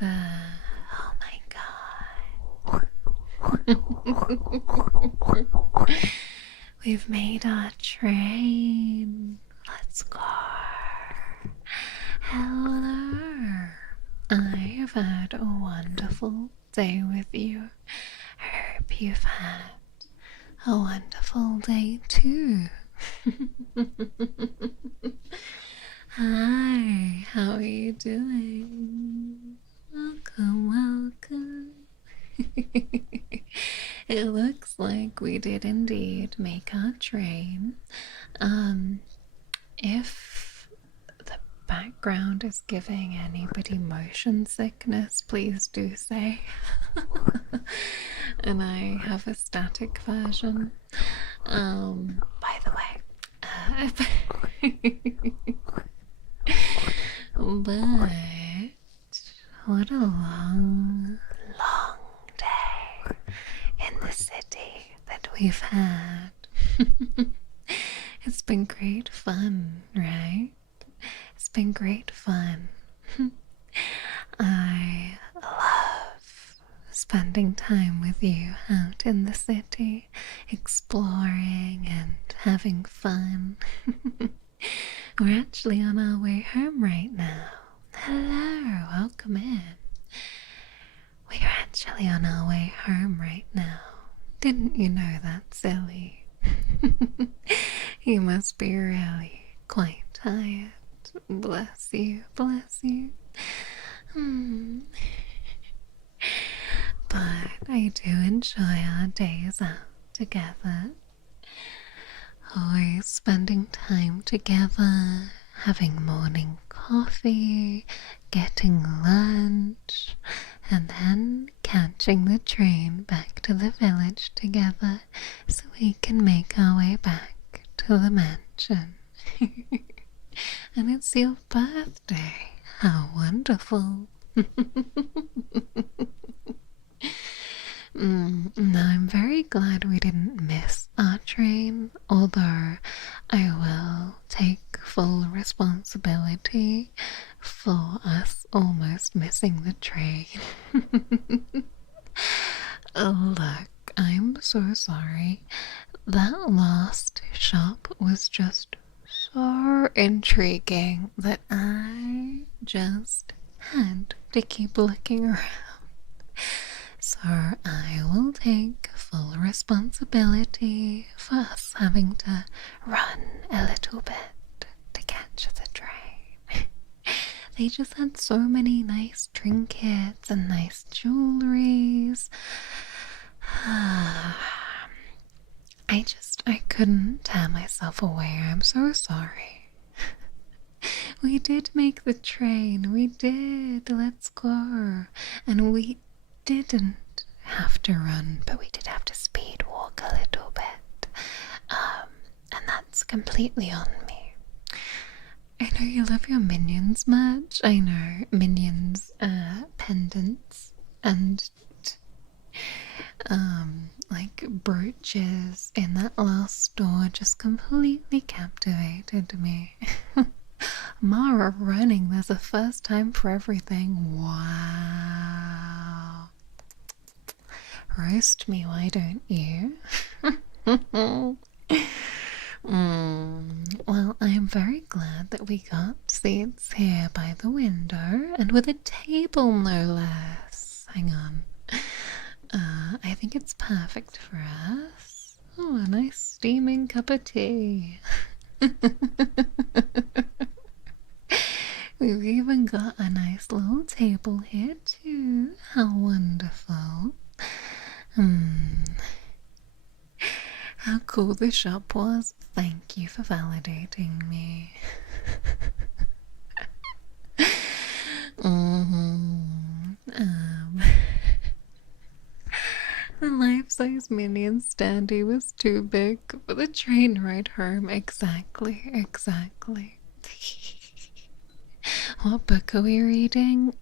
there. Oh my god. We've made our train. Let's go. Hello. I've had a wonderful day with you. I hope you've had a wonderful day too. Hi, how are you doing? Welcome, welcome. It looks like we did indeed make our train. If the background is giving anybody motion sickness, please do say. And I have a static version. By the way, but what a long, long day in the city that we've had. It's been great fun, right? It's been great fun. I love spending time with you out in the city, exploring and having fun. We're actually on our way home right now. Hello, welcome in. We're actually on our way home right now. Didn't you know that, silly? You must be really quite tired. Bless you, bless you. But I do enjoy our days out together. Always spending time together, having morning coffee, getting lunch, and then catching the train back to the village together so we can make our way back to the mansion. And it's your birthday. How wonderful. Now I'm very glad we didn't miss our train, although I will take full responsibility for us almost missing the train. Look, I'm so sorry. That last shop was just so intriguing that I just had to keep looking around. So I will take full responsibility for us having to run a little bit to catch the train. They just had so many nice trinkets and nice jewelries. I couldn't tear myself away. I'm so sorry. We did make the train. We did. Let's go. And we didn't have to run, but we did have to speed walk a little bit. And that's completely on me. I know you love your Minions merch. I know Minions pendants and like brooches in that last store just completely captivated me. Mara running, there's a first time for everything. Wow. Roast me, why don't you? Well, I am very glad that we got seats here by the window and with a table no less. Hang on. I think it's perfect for us. Oh, a nice steaming cup of tea. We've even got a nice little table here too. How wonderful. How cool the shop was. Thank you for validating me. The life-size Minion standee was too big for the train ride home. Exactly. What book are we reading?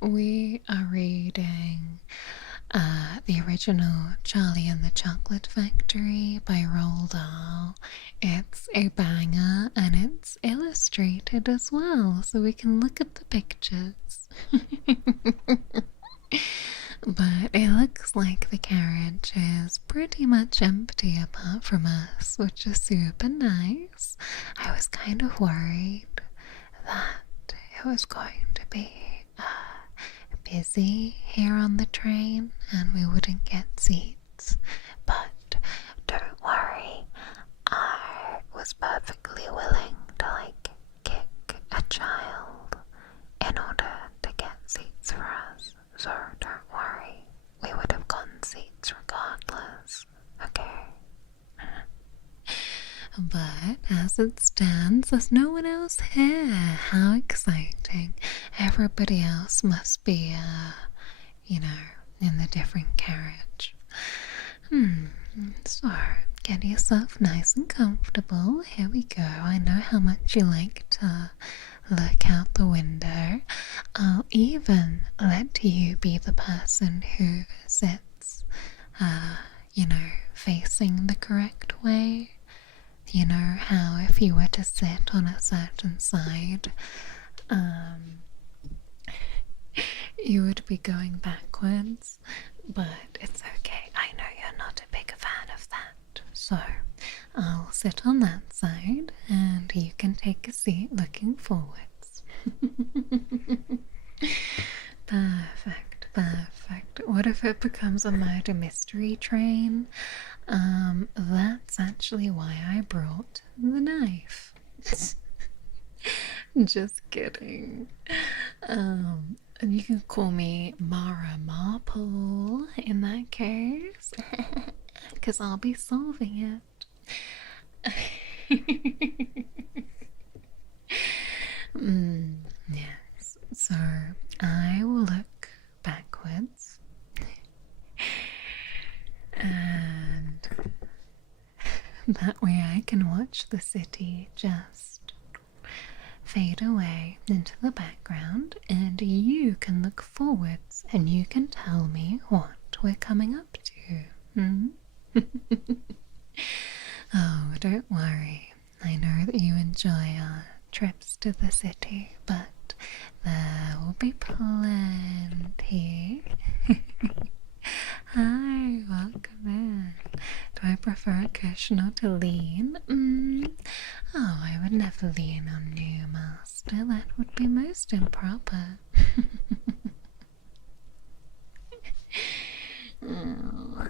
We are reading the original Charlie and the Chocolate Factory by Roald Dahl. It's a banger and it's illustrated as well, so we can look at the pictures. But it looks like the carriage is pretty much empty apart from us, which is super nice. I was kind of worried that it was going to be busy here on the train and we wouldn't get seats. But don't worry, I was perfectly willing to kick a child in order to get seats for us. So don't worry, we would have gotten seats regardless, okay? But as it stands, there's no one else here. How exciting. Everybody else must be, in the different carriage. So, get yourself nice and comfortable. Here we go. I know how much you like to look out the window. I'll even let you be the person who sits, facing the correct way. You know how if you were to sit on a certain side, you would be going backwards, but it's okay. I know you're not a big fan of that. So I'll sit on that side and you can take a seat looking forwards. Perfect, perfect. What if it becomes a murder mystery train? That's actually why I brought the knife. Just kidding. And you can call me Mara Marple in that case, because I'll be solving it. Yes, so I will look backwards and that way I can watch the city just fade away into the background, and you can look forwards and you can tell me what we're coming up to. Oh, don't worry. I know that you enjoy our trips to the city, but there will be plenty. Hi, welcome in. Do I prefer a cushion or to lean? Oh, I would never lean on you, Master. That would be most improper. Oh,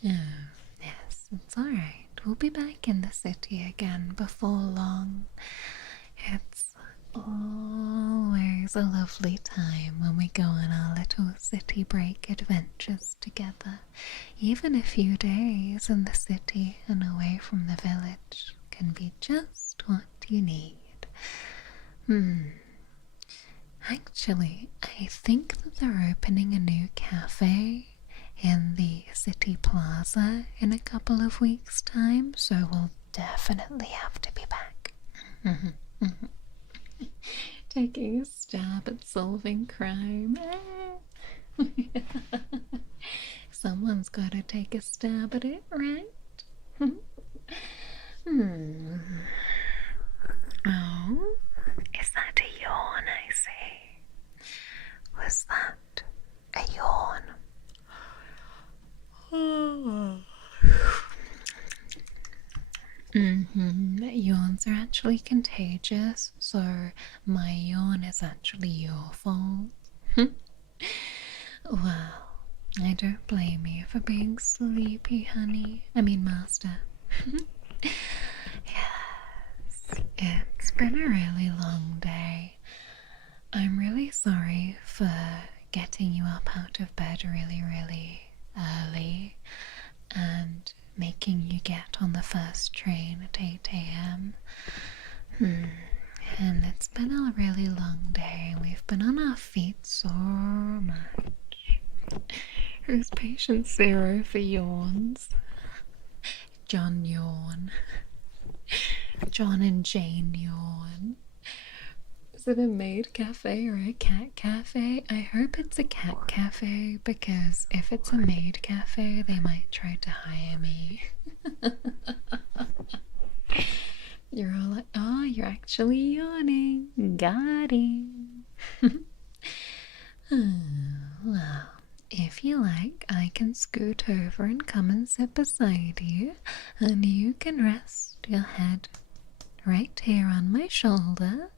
yes, it's alright. We'll be back in the city again before long. It's always a lovely time when we go on our little city break adventures together. Even a few days in the city and away from the village can be just what you need. Actually, I think that they're opening a new cafe in the city plaza in a couple of weeks' time, so we'll definitely have to be back. Taking a stab at solving crime. Someone's got to take a stab at it, right? Oh, is that a yawn I see? Was that a yawn? Yawns are actually contagious, so my yawn is actually your fault. Well, I don't blame you for being sleepy, honey. I mean, Master. Yes, it's been a really long day. I'm really sorry for getting you up out of bed really, really early and making you get on the first train at 8 a.m. And it's been a really long day and we've been on our feet so much. Who's patient zero for yawns? John yawn. John and Jane yawn. Is it a maid cafe or a cat cafe? I hope it's a cat cafe because if it's a maid cafe, they might try to hire me. You're all like, oh, you're actually yawning. Got it. Well, if you like, I can scoot over and come and sit beside you, and you can rest your head right here on my shoulder.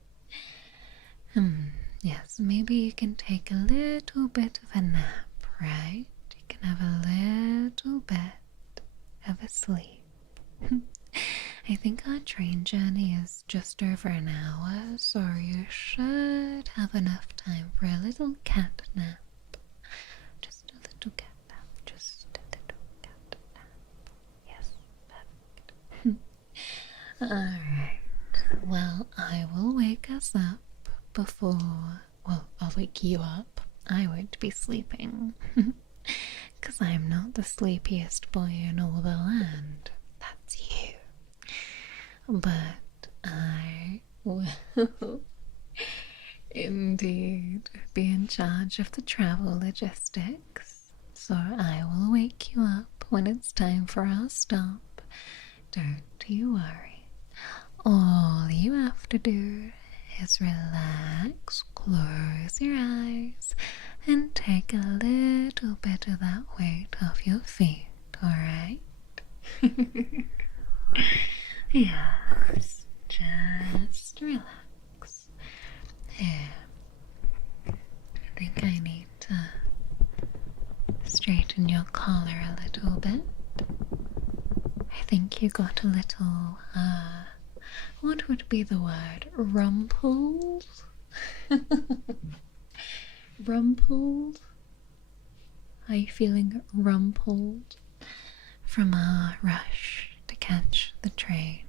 Yes, maybe you can take a little bit of a nap, right? You can have a little bit of a sleep. I think our train journey is just over an hour, so you should have enough time for a little cat nap. Just a little cat nap. Just a little cat nap. Yes, perfect. Alright. Well, I will wake us up before... Well, I'll wake you up. I won't be sleeping. Because I'm not the sleepiest boy in all the land. That's you. But I will indeed be in charge of the travel logistics. So I will wake you up when it's time for our stop. Don't you worry. All you have to do is relax, close your eyes, and take a little bit of that weight off your feet, alright? Yes, just relax. Here, I think I need to straighten your collar a little bit. I think you got a little, what would be the word? Rumpled? Rumpled? Are you feeling rumpled from our rush to catch the train?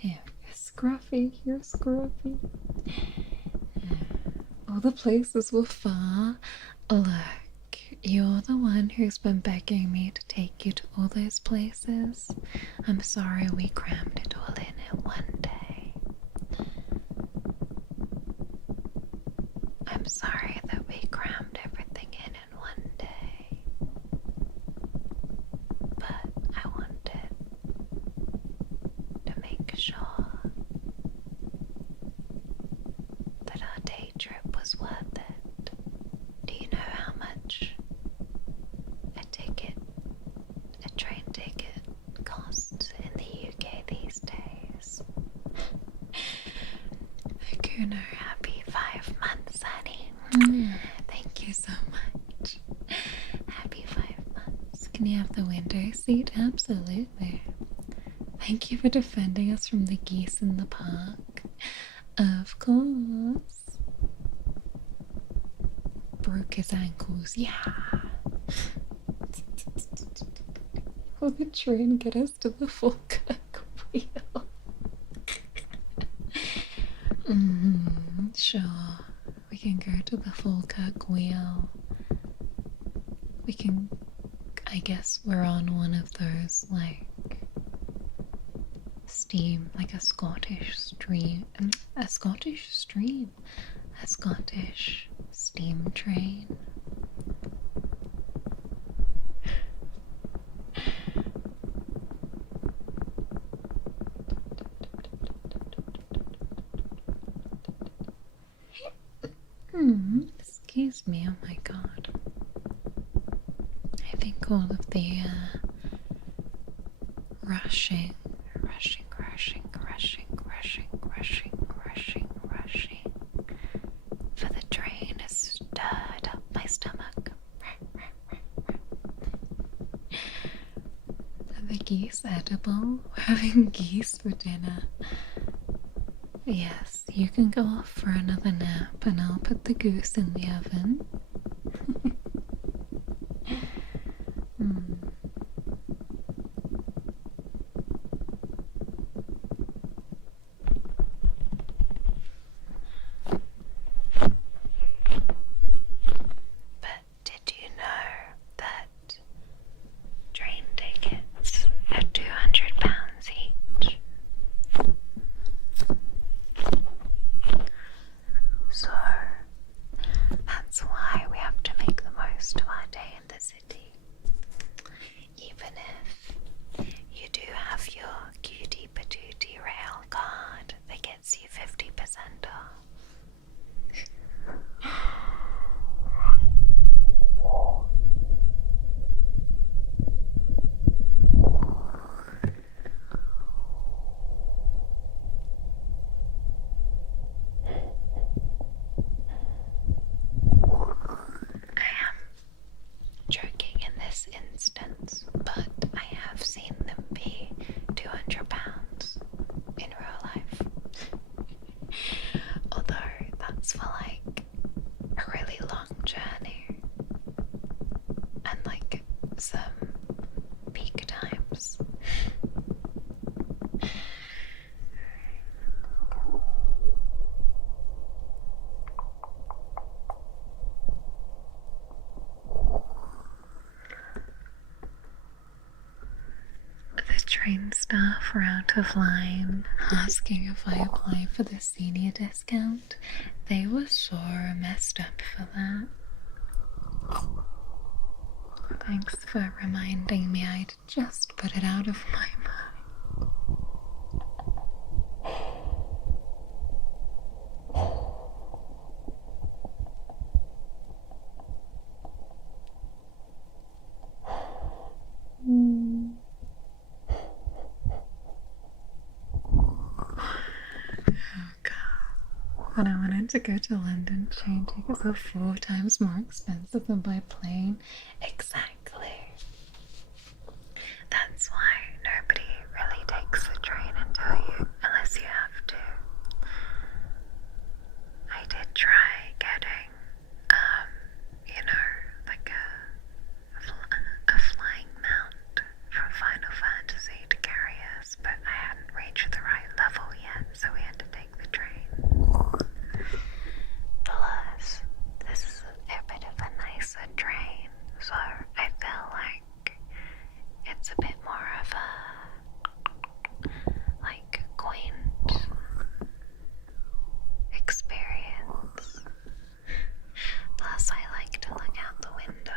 Yeah, you're scruffy, you're scruffy. All the places were far. Look, you're the one who's been begging me to take you to all those places. I'm sorry we crammed it all in one day. I'm sorry that we crammed everything in one day. But I wanted to make sure that our day trip was worth it. Do you know how much a train ticket costs in the UK these days? Kuno, happy 5 months, honey. Thank you so much. Happy 5 months. Can you have the window seat? Absolutely. Thank you for defending us from the geese in the park. Of course. Broke his ankles. Yeah. Will the train get us to the Falkirk wheel? Sure. We can go to the Falkirk wheel. We can... I guess we're on one of those, like... steam, like a Scottish stream. A Scottish stream? A Scottish steam train. Excuse me, oh my god. I think all of the rushing for the train has stirred up my stomach. Are the geese edible? We're having geese for dinner. Yes, you can go off for another nap and I'll put the goose in the oven. But did you know that train tickets are £200 each? some peak times. The train staff were out of line, asking if I applied for the senior discount. They were so messed up for that. Thanks for reminding me. I'd just put it out of my mind. Oh god. When I wanted to go to London, train tickets were 4 times more expensive than by plane. Exactly. That's why nobody really takes the train unless you have to. I did try getting, like a flying mount from Final Fantasy to carry us, but I hadn't reached the right level yet, so we had to take the train. Plus, this is a bit of a nicer train, so I feel like it's a bit more of a, like, quaint experience. Plus, I like to look out the window.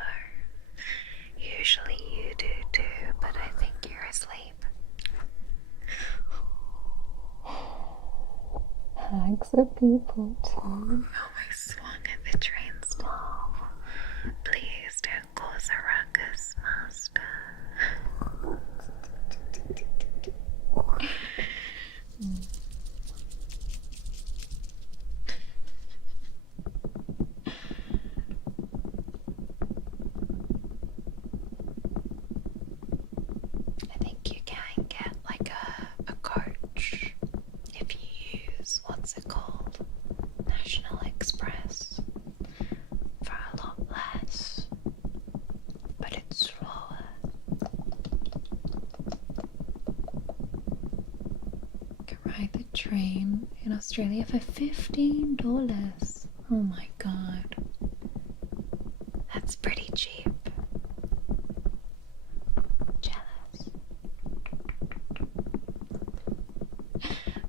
Usually you do too, but I think you're asleep. Thanks for people too. Oh, I swung at the train stall. Please don't cause a ruckus, master. I think you can get like a coach if you use, what's it called? National Express, for a lot less, but it's slower. You can ride the train in Australia for $15. Oh my god. That's pretty cheap. Jealous.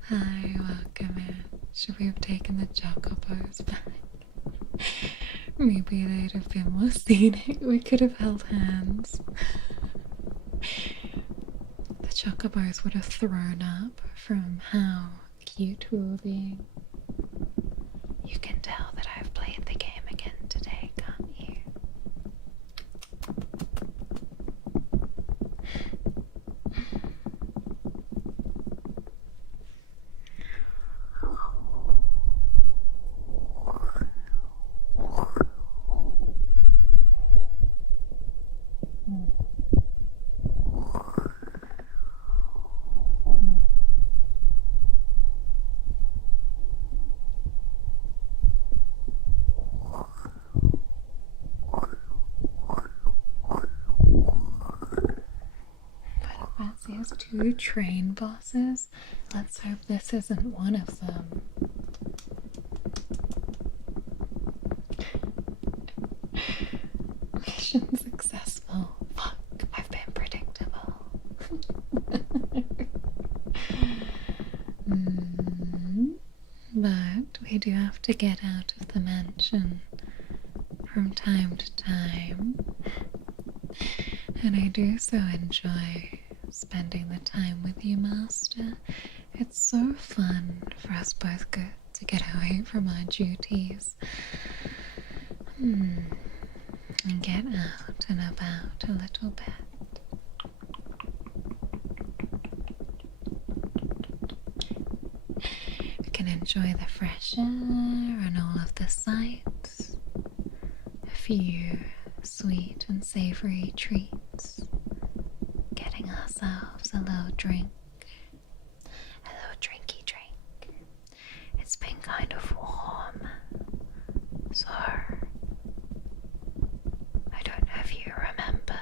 Hi, welcome in. Should we have taken the chocobos back? Maybe they'd have been more scenic. We could have held hands. The chocobos would have thrown up from how cute we were being. You can tell that I've played the game again today, can't you? There's 2 train bosses. Let's hope this isn't one of them. Mission successful. Fuck, I've been predictable. But we do have to get out of the mansion from time to time. And I do so enjoy spending the time with you, Master. It's so fun for us both to get away from our duties and get out and about a little bit. We can enjoy the fresh air and all of the sights, a few sweet and savory treats, getting ourselves a little drink, a little drinky drink. It's been kind of warm, so I don't know if you remember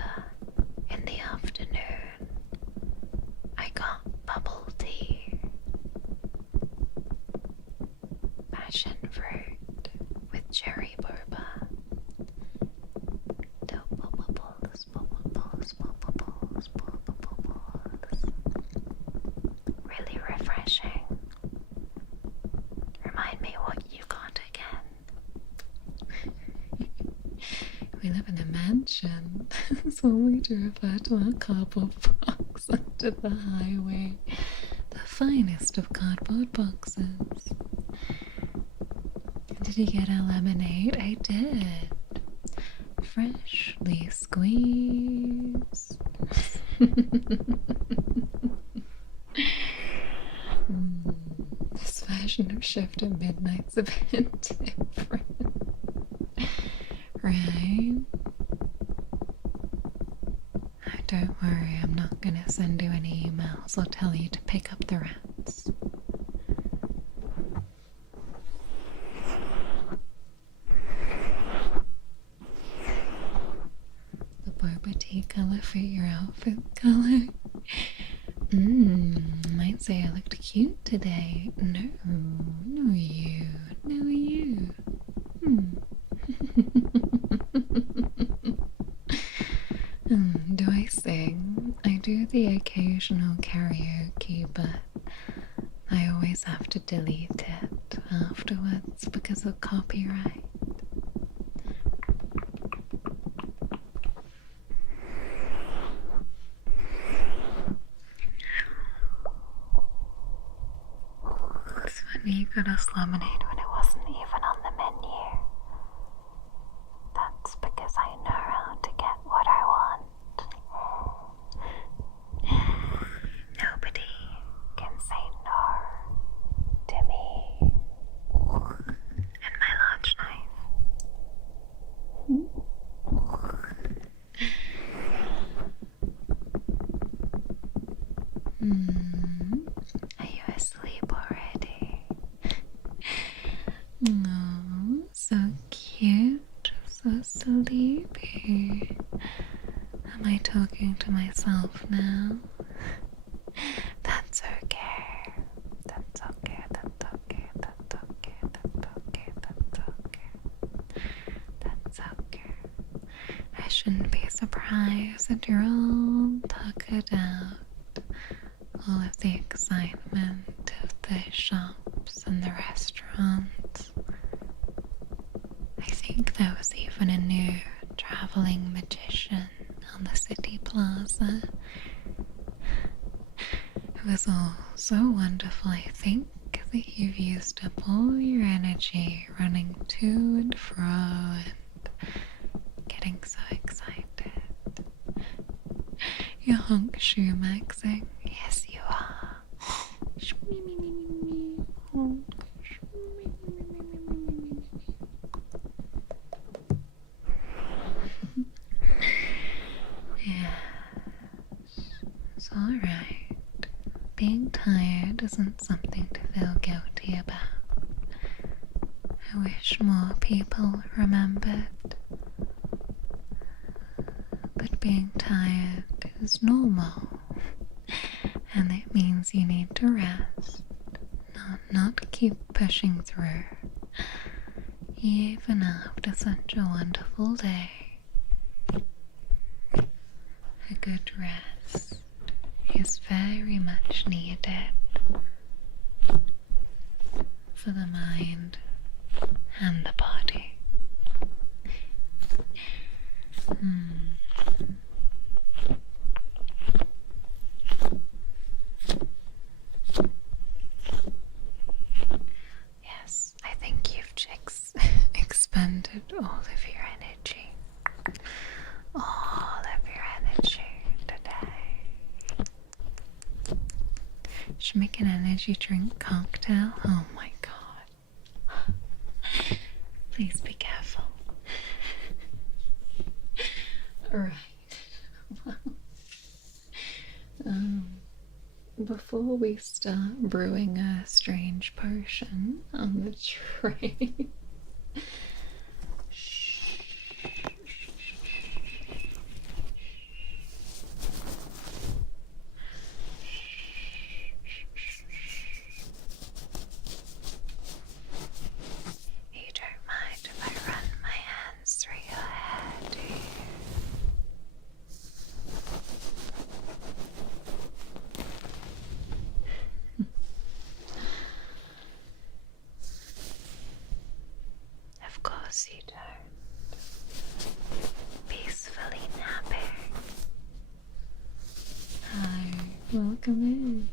We live in a mansion. That's one way to refer to our cardboard box under the highway. The finest of cardboard boxes. Did you get a lemonade? I did. Freshly squeezed. This version of Shift at Midnight's a bit different. Right? Oh, don't worry, I'm not gonna send you any emails or tell you to pick up the rats. The boba tea colour for your outfit colour? Might say I looked cute today. No you. Do I sing? I do the occasional karaoke, but I always have to delete it afterwards because of copyright. It's funny you got us lemonade when it wasn't even on the menu. That's because I know how to get what I want. Nobody can say no to me and my large knife. Are you asleep already? Oh, so cute, so sleepy. Am I talking to myself now? That's okay. That's okay, that's okay, that's okay, that's okay, that's okay. That's okay. I shouldn't be surprised that you're all tuckered out. All of the excitement of the shops and the restaurants. I think there was even a new traveling magician on the city plaza. It was all so wonderful. I think that you've used up all your energy running to and fro and getting so excited. You're honk shoe maxing. Yes, you are. Yes, it's alright. Being tired isn't something to feel guilty about. I wish more people remembered. But being tired is normal. And it means you need to rest, not keep pushing through, even after such a wonderful day. A good rest is very much needed for the mind and the body. Yes, I think you've expended all of your energy. All of your energy today. Should make an energy drink cocktail. Oh my god. Please be careful. Alright. Before we start brewing a strange potion on the tray, you don't mind if I run my hands through your hair, do you? Welcome in.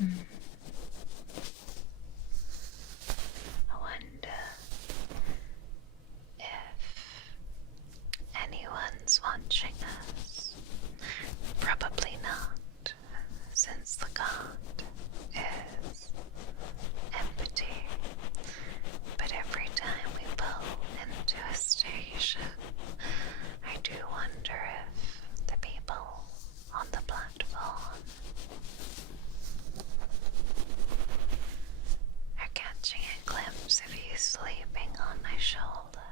I wonder if anyone's watching us. Probably not, since the cart is empty. But every time we pull into a station, I do wonder if the people on the platform are catching a glimpse of you sleeping on my shoulder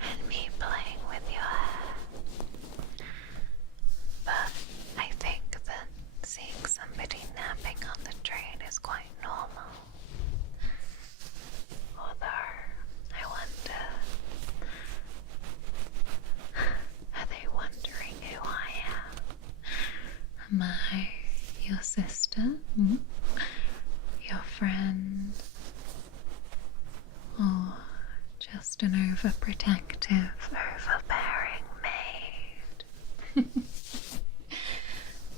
and me playing with your hair. But I think that seeing somebody napping on the train is quite normal. Although, I wonder, are they wondering who I am? Am I your sister? Your friend? Or just an overprotective, overbearing maid?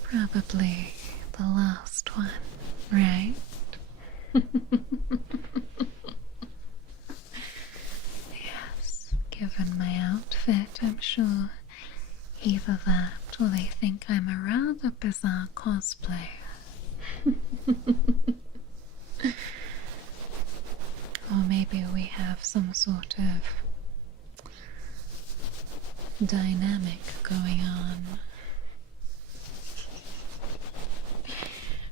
Probably the last one, right? Yes, given my outfit, I'm sure either that or they think I'm a rather bizarre cosplayer. Or maybe we have some sort of dynamic going on.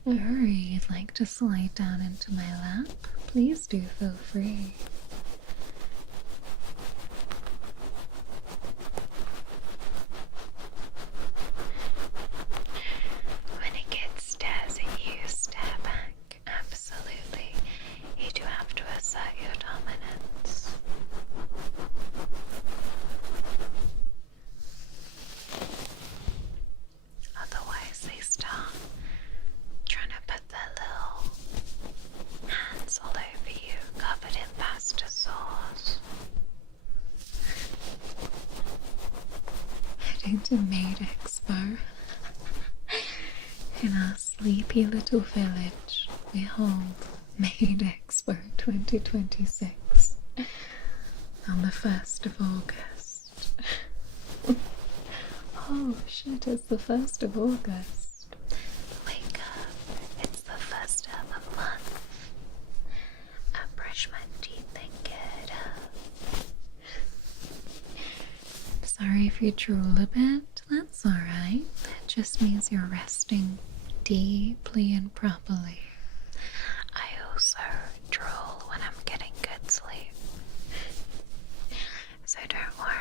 Hurry, you'd like to slide down into my lap? Please do feel free. When it gets stares at you, stare back. Absolutely. You do have to assert your dominance. Otherwise, they start trying to put their little hands all over you, covered in pasta sauce. Heading to Maid Expo. In our sleepy little village, we hold Maid Expo 2026 on the 1st of August. Oh shit, it's the 1st of August. Wake up, it's the 1st of the month. I brush my teeth and get up. Sorry if you drool a bit, that's alright. That just means you're resting deeply and properly. I also drool when I'm getting good sleep. So don't worry.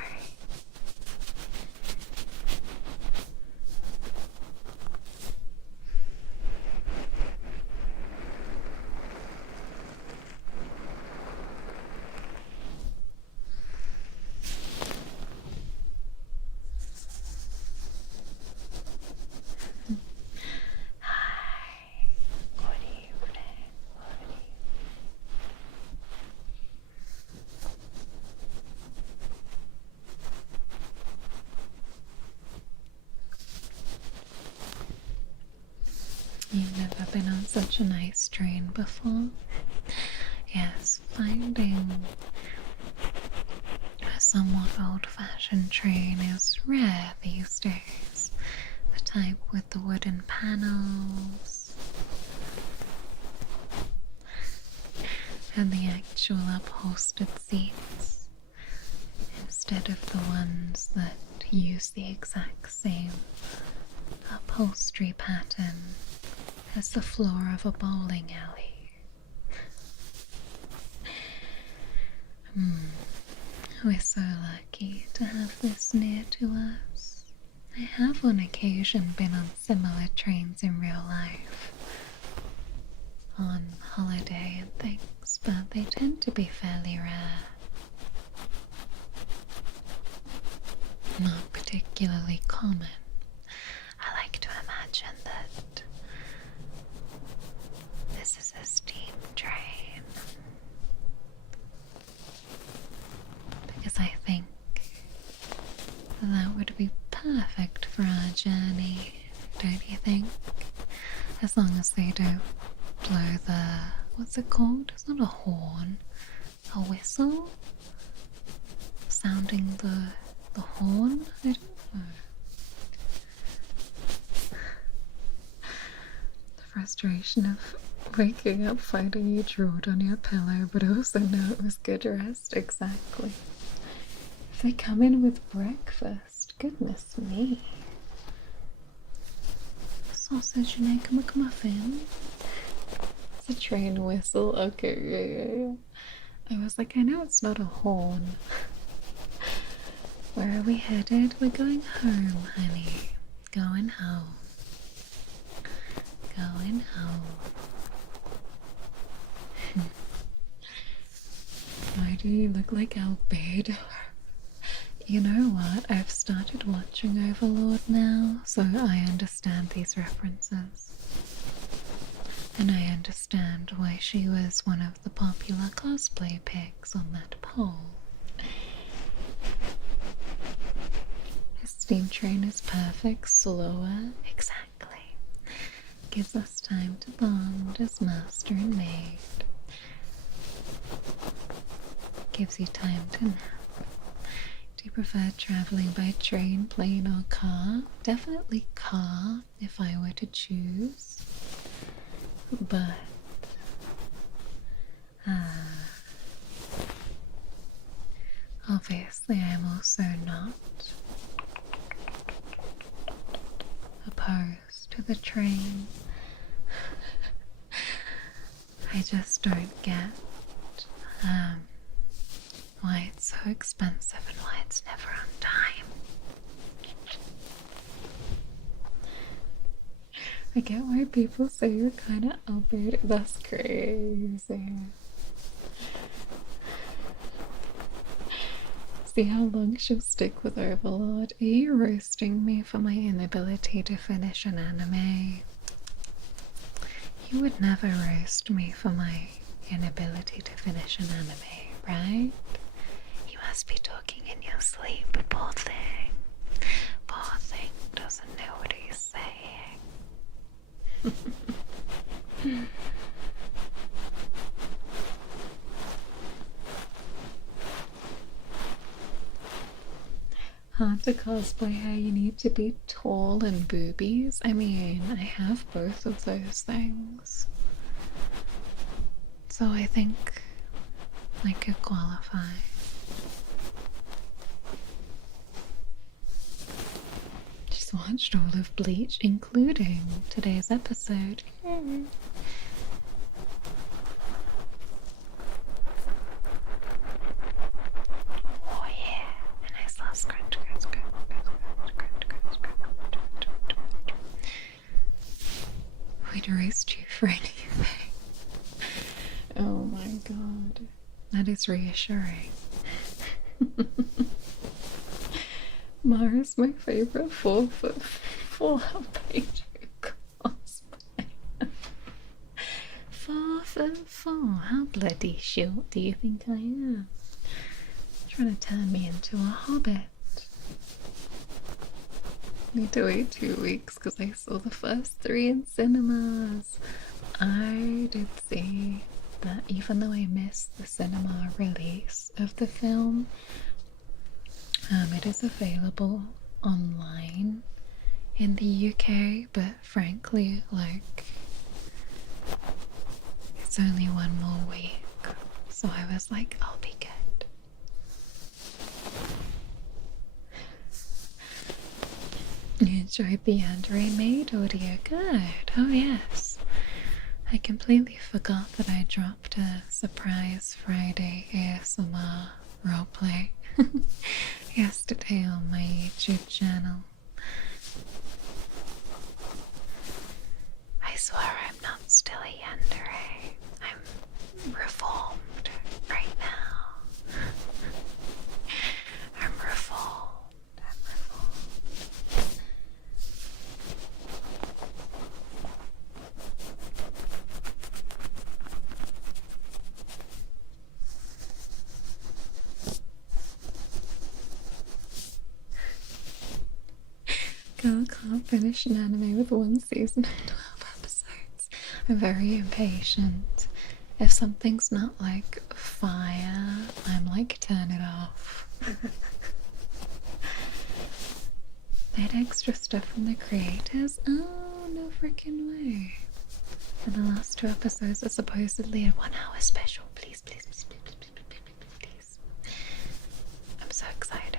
Hi, good such a nice train before. Yes, finding a somewhat old-fashioned train is rare these days. The type with the wooden panels and the actual upholstered seats instead of the ones that use the exact same upholstery pattern as the floor of a bowling alley. We're so lucky to have this near to us. I have on occasion been on similar trains in real life, on holiday and things, but they tend to be fairly rare. Not particularly common. I like to imagine that this is a steam train, because I think that would be perfect for our journey, don't you think? As long as they don't blow the, what's it called? It's not a horn, a whistle? Sounding the horn? I don't know. The frustration of waking up finding you drooled on your pillow, but also know it was good rest. Exactly. If they come in with breakfast, goodness me. Sausage and egg McMuffin. It's a train whistle. Okay, yeah. I was like, I know it's not a horn. Where are we headed? We're going home, honey. Going home. Going home. Why do you look like Albedo? You know what? I've started watching Overlord now, so I understand these references. And I understand why she was one of the popular cosplay pics on that poll. His steam train is perfect, slower, exactly. Gives us time to bond as master and maid. Gives you time to nap. Do you prefer traveling by train, plane, or car? Definitely car, if I were to choose. But obviously I'm also not opposed to the train. I just don't get why it's so expensive and why it's never on time. I get why people say you're kind of outdated. That's crazy. See how long she'll stick with Overlord. Are you roasting me for my inability to finish an anime? You would never roast me for my inability to finish an anime, right? You must be talking in your sleep, poor thing. Poor thing doesn't know what he's saying. Hard to cosplay how you need to be tall and boobies. I mean, I have both of those things. So I think I could qualify. Just watched all of Bleach, including today's episode. Yay. Oh yeah, a nice little scrunch. We'd roast you for anything. Oh my god. That is reassuring. Mara's my favorite 4'4" Pedro cosplay. 4'4". How bloody short do you think I am? Trying to turn me into a hobbit. Need to wait 2 weeks because I saw the first 3 in cinemas. I did see that even though I missed the cinema release of the film, it is available online in the UK, but frankly, like, it's only one more week, so I was like, I'll be good. You enjoyed the Andre Maid audio? Good. Oh yes. I completely forgot that I dropped a surprise Friday ASMR roleplay yesterday on my YouTube channel. I swear I'm not still a yandere. I'm reformed right now. I'm reformed. Girl can't finish an anime with one season and 12 episodes. I'm very impatient. If something's not like fire, I'm like, turn it off. They had extra stuff from the creators? Oh, no freaking way. And the last 2 episodes are supposedly a 1-hour special. Please, please, please, please, please, please, please, please. I'm so excited.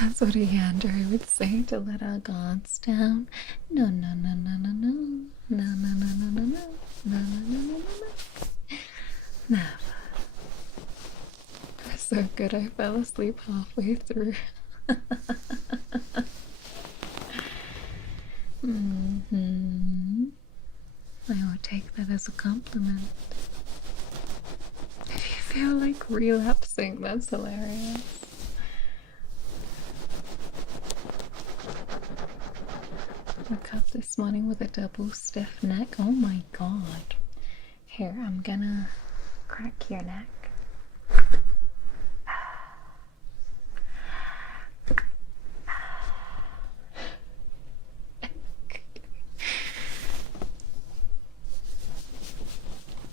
That's what a yandere would say to let our guards down. No, no, no, no, no, no. No, no, no, no, no, no. No, no, no, no, no, no. Never. It was so good I fell asleep halfway through. I will take that as a compliment. If you feel like relapsing, that's hilarious. Woke up this morning with a double stiff neck. Oh my god. Here, I'm gonna crack your neck.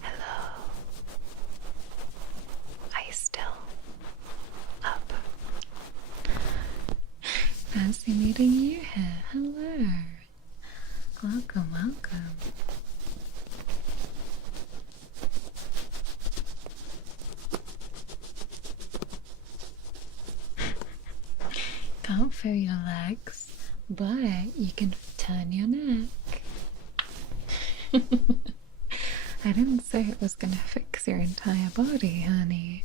Hello. Are you still up? Fancy meeting you here. Hello. Welcome, welcome. Can't feel your legs, but you can turn your neck. I didn't say it was gonna fix your entire body, honey.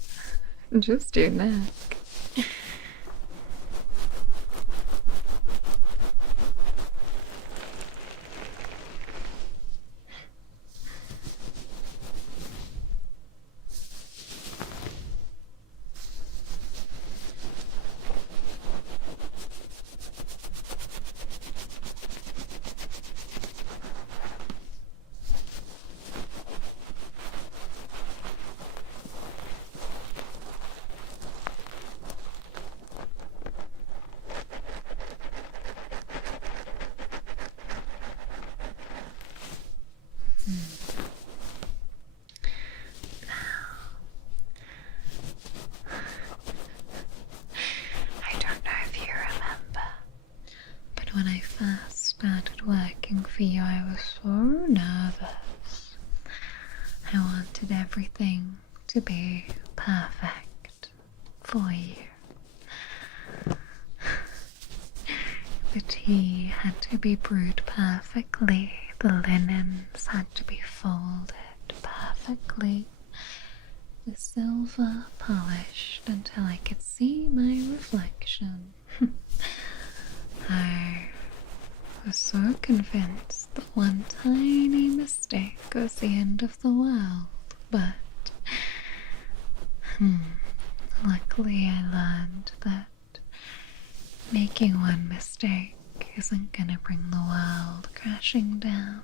Just your neck. I don't know if you remember, but when I first started working for you, I was so nervous. I wanted everything to be perfect for you. The tea had to be brewed perfectly, the linens had to be folded perfectly, the silver polished until I could see my reflection. I was so convinced that one tiny mistake was the end of the world, but luckily I learned that making one mistake isn't gonna bring the world crashing down.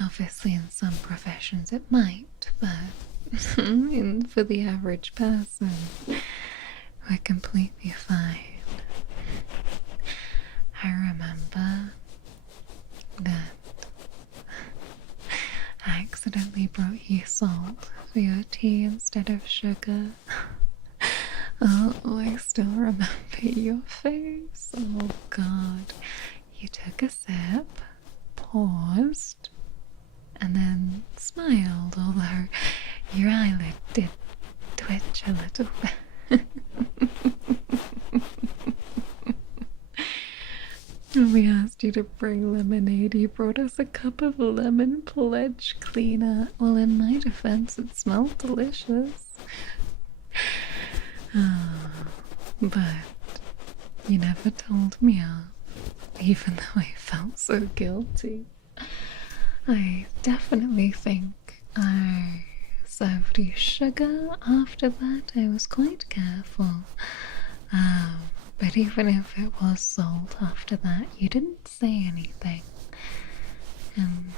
Obviously in some professions it might, but for the average person, we're completely fine. I remember he brought you salt for your tea instead of sugar. Oh, I still remember your face. Oh god. You took a sip, paused, and then smiled, although your eyelid did twitch a little bit. When we asked you to bring lemonade, you brought us a cup of lemon pledge cleaner. Well, in my defense, it smelled delicious. But you never told me off, even though I felt so guilty. I definitely think I served you sugar after that. I was quite careful. But even if it was salt after that, you didn't say anything. And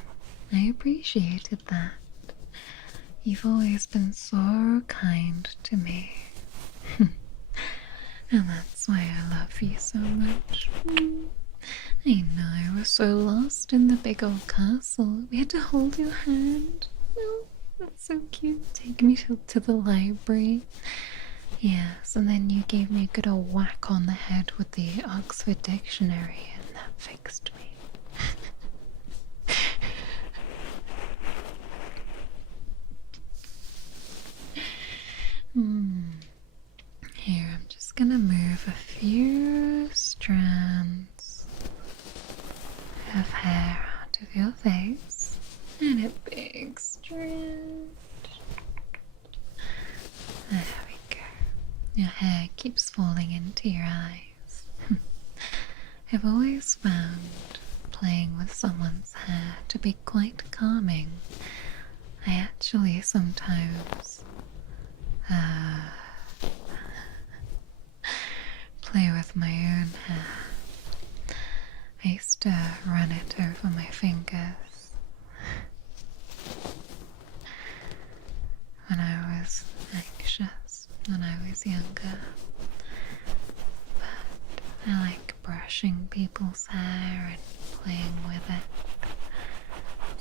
I appreciated that. You've always been so kind to me. And that's why I love you so much. I know, I was so lost in the big old castle. We had to hold your hand. Oh, that's so cute. Take me to the library. Yes, and then you gave me a good old whack on the head with the Oxford Dictionary, and that fixed me. Here, I'm just gonna move a few strands of hair out of your face, and a big strand. There we go. Your hair keeps falling into your eyes. I've always found playing with someone's hair to be quite calming. I actually sometimes play with my own hair. I used to run it over my fingers when I was anxious, when I was younger. But I like brushing people's hair and playing with it.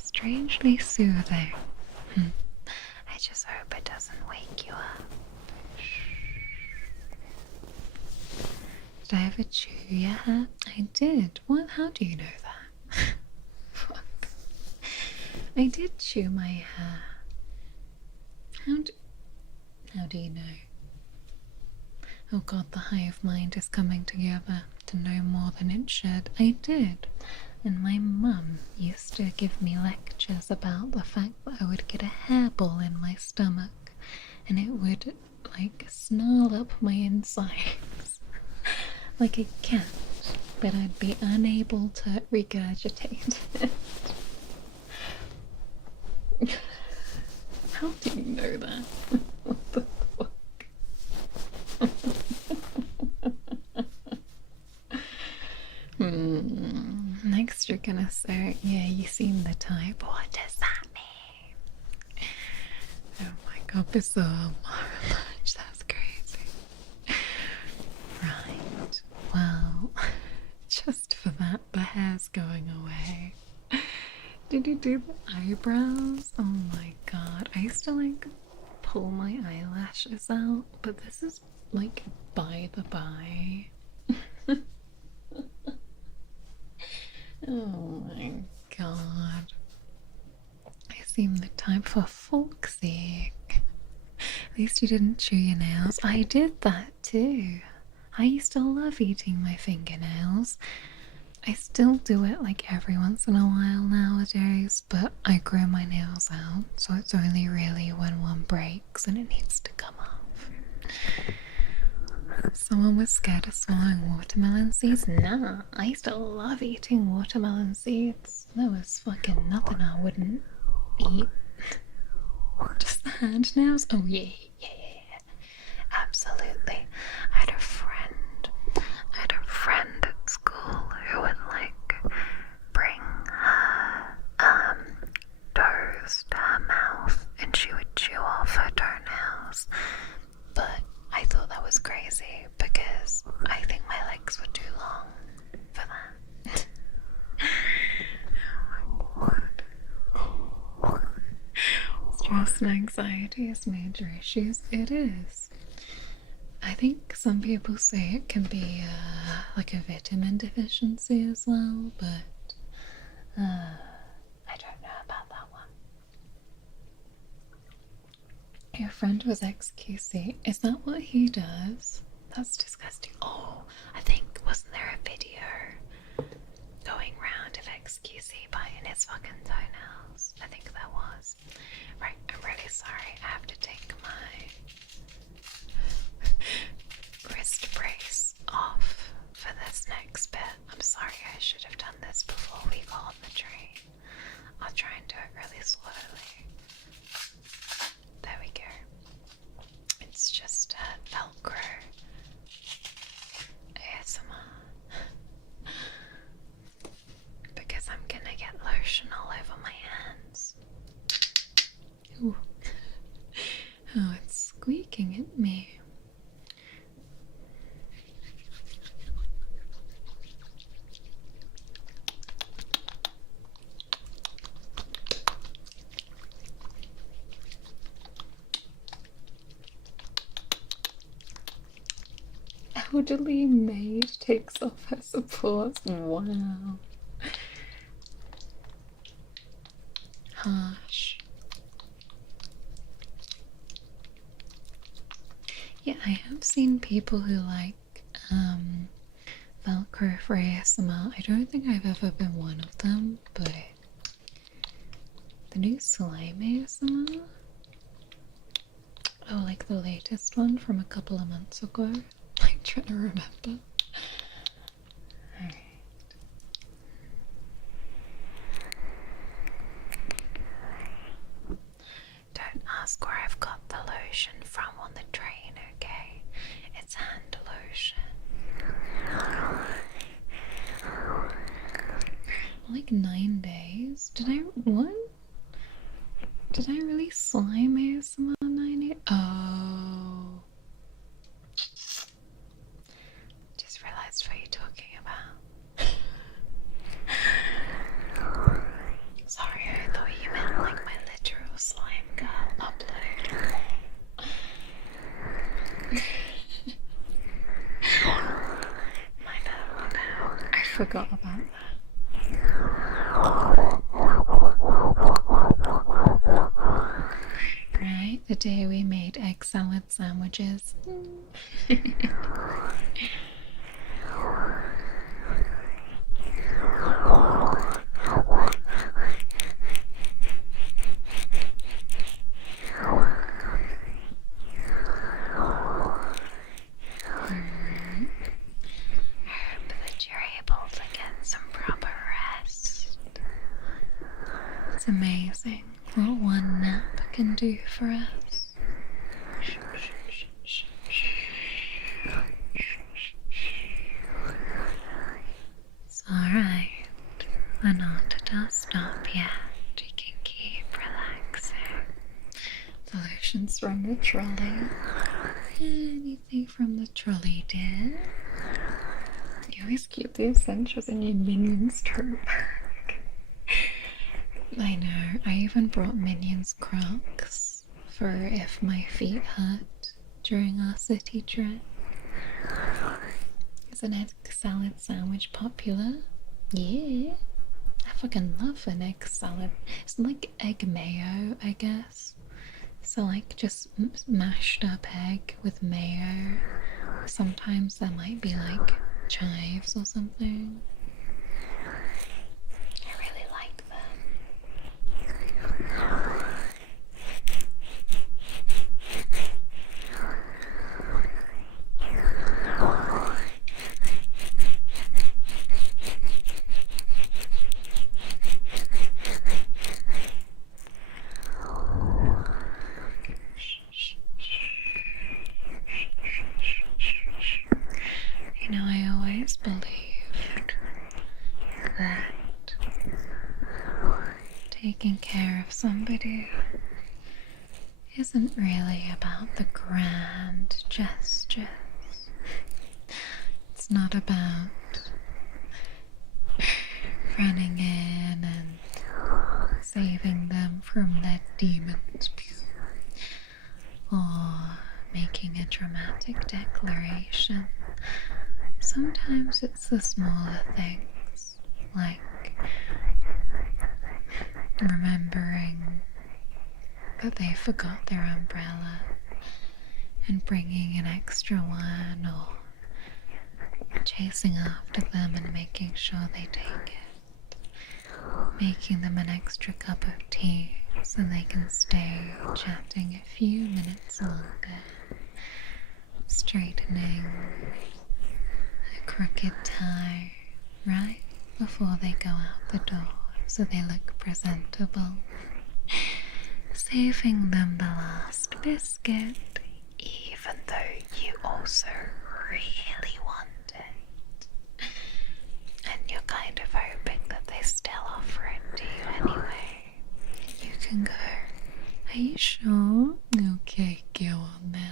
Strangely soothing. I just hope it doesn't wake you up. Did I ever chew your hair? I did. What? How do you know that? Fuck. I did chew my hair. How do you know? Oh god, the hive mind is coming together to know more than it should. I did. And my mum used to give me lectures about the fact that I would get a hairball in my stomach and it would, like, snarl up my insides like a cat, but I'd be unable to regurgitate it. How do you know that? What the fuck? Next you're gonna say, yeah, you seem the type. What does that mean? Oh my god, bizarre marriage, that's crazy. Right, well, just for that, the hair's going away. Did you do the eyebrows? Oh my god, I used to like pull my eyelashes out, but this is like by the by. Oh my god. I seem the type for folksy. At least you didn't chew your nails. I did that too. I used to love eating my fingernails. I still do it like every once in a while nowadays, but I grow my nails out, so it's only really when one breaks and it needs to come off. Someone was scared of swallowing watermelon seeds? Nah, I used to love eating watermelon seeds. There was fucking nothing I wouldn't eat. Just the hand nails? Oh yeah. Absolutely. I had a friend at school who would like bring her toes to her mouth and she would chew off her toenails. But I thought that was crazy because I think my legs were too long for that. Oh my god. stress and anxiety is major issues. It is. I think some people say it can be like a vitamin deficiency as well, but I don't know about that one. Your friend was XQC. Is that what he does? That's disgusting. Oh, I think, wasn't there a video going round of XQC biting his fucking toenails? I think there was. Right, I'm really sorry. I have to take my wrist brace off for this next bit. I'm sorry, I should have done this before we got on the train. I'll try and do it really slowly. There we go. It's just Velcro ASMR. Because I'm gonna get lotion all over my hands. Ooh. Oh, it's squeaking at me. Elderly Maid takes off her supports. Wow. Harsh. Yeah, I have seen people who like Velcro for ASMR. I don't think I've ever been one of them, but the new slime ASMR? Oh, like the latest one from a couple of months ago. I'm trying to remember. Alright. Don't ask where I've got the lotion from on the train, okay? It's hand lotion. Like 9 days? What? Did I release slime ASMR 9 days? Oh. Just realized what you're talking about. Sorry, I thought you meant like my literal slime girl upload. My bad. I forgot about that. Right, the day we made egg salad sandwiches. It's amazing what one nap can do for us. It's alright. We're not at our stop yet. You can keep relaxing. Solutions from the trolley. Anything from the trolley, dear? You always keep the essentials in your Minions tote bag. I know, I even brought Minions Crocs for if my feet hurt during our city trip. Is an egg salad sandwich popular? Yeah, I fucking love an egg salad. It's like egg mayo, I guess. So like just mashed up egg with mayo. Sometimes there might be like chives or something. I really like them. You know, I always believed that taking care of somebody isn't really about the grand gestures. It's not about running in and saving them from their demons. or making a dramatic declaration. Sometimes it's the smaller things, like remembering that they forgot their umbrella and bringing an extra one, or chasing after them and making sure they take it, making them an extra cup of tea so they can stay chatting a few minutes longer, straightening a crooked tie right before they go out the door so they look presentable, saving them the last biscuit, even though you also really want it. And you're kind of hoping that they still offer it to you anyway. You can go, are you sure? Okay, go on then.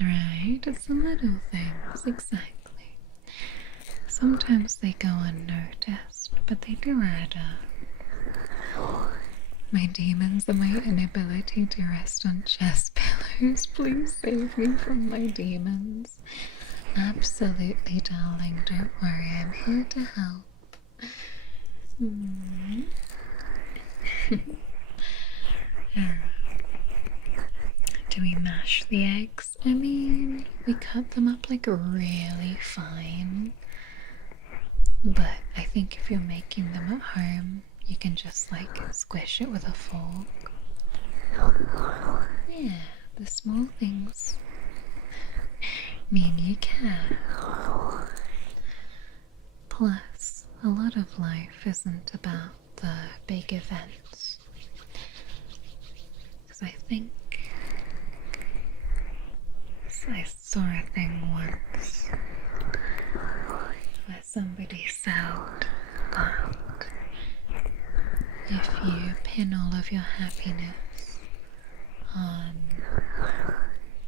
Right, it's the little things, exactly. Sometimes they go unnoticed, but they do add up. My demons and my inability to rest on chest pillows. Please save me from my demons. Absolutely, darling. Don't worry. I'm here to help. Do we mash the eggs? I mean, we cut them up like really fine. But I think if you're making them at home, you can just like squish it with a fork. Yeah, the small things mean you can. Plus, a lot of life isn't about the big events. Because I think I saw a thing once where somebody said that if you pin all of your happiness on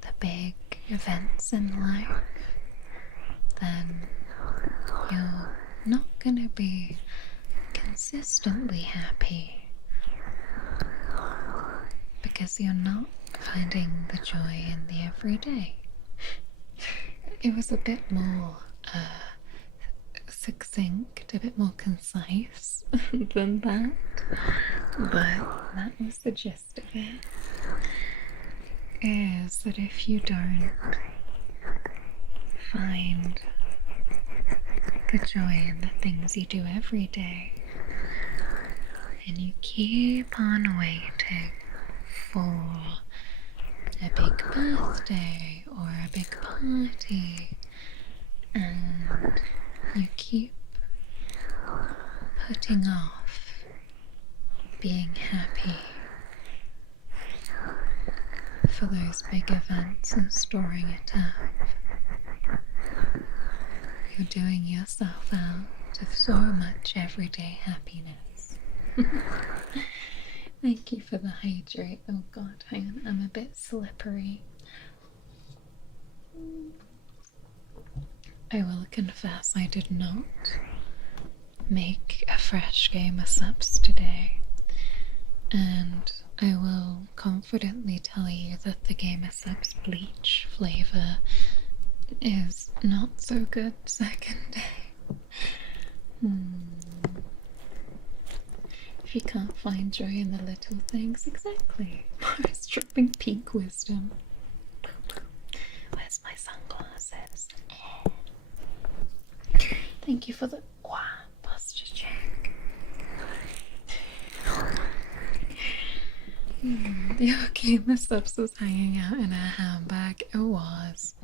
the big events in life, then you're not gonna be consistently happy because you're not finding the joy in the everyday. It was a bit more succinct, a bit more concise than that, but that was the gist of it. Is that if you don't find the joy in the things you do every day, and you keep on waiting for a big birthday or a big party, and you keep putting off being happy for those big events and storing it up, you're doing yourself out of so much everyday happiness. Thank you for the hydrate. Oh god, hang on, I'm a bit slippery. I will confess I did not make a fresh game of subs today, and I will confidently tell you that the game of subs bleach flavour is not so good second day. If you can't find joy in the little things, exactly. Maras dropping peak wisdom. Where's my sunglasses? Thank you for the posture check. Okay, the subs was hanging out in a handbag. It was.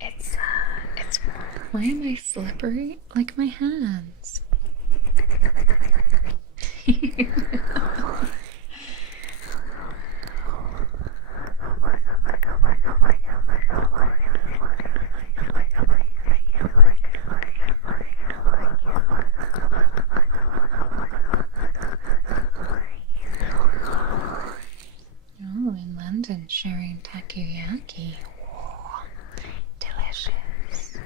It's why am I slippery? Like my hands. Oh, in London, sharing takoyaki. Oh, delicious.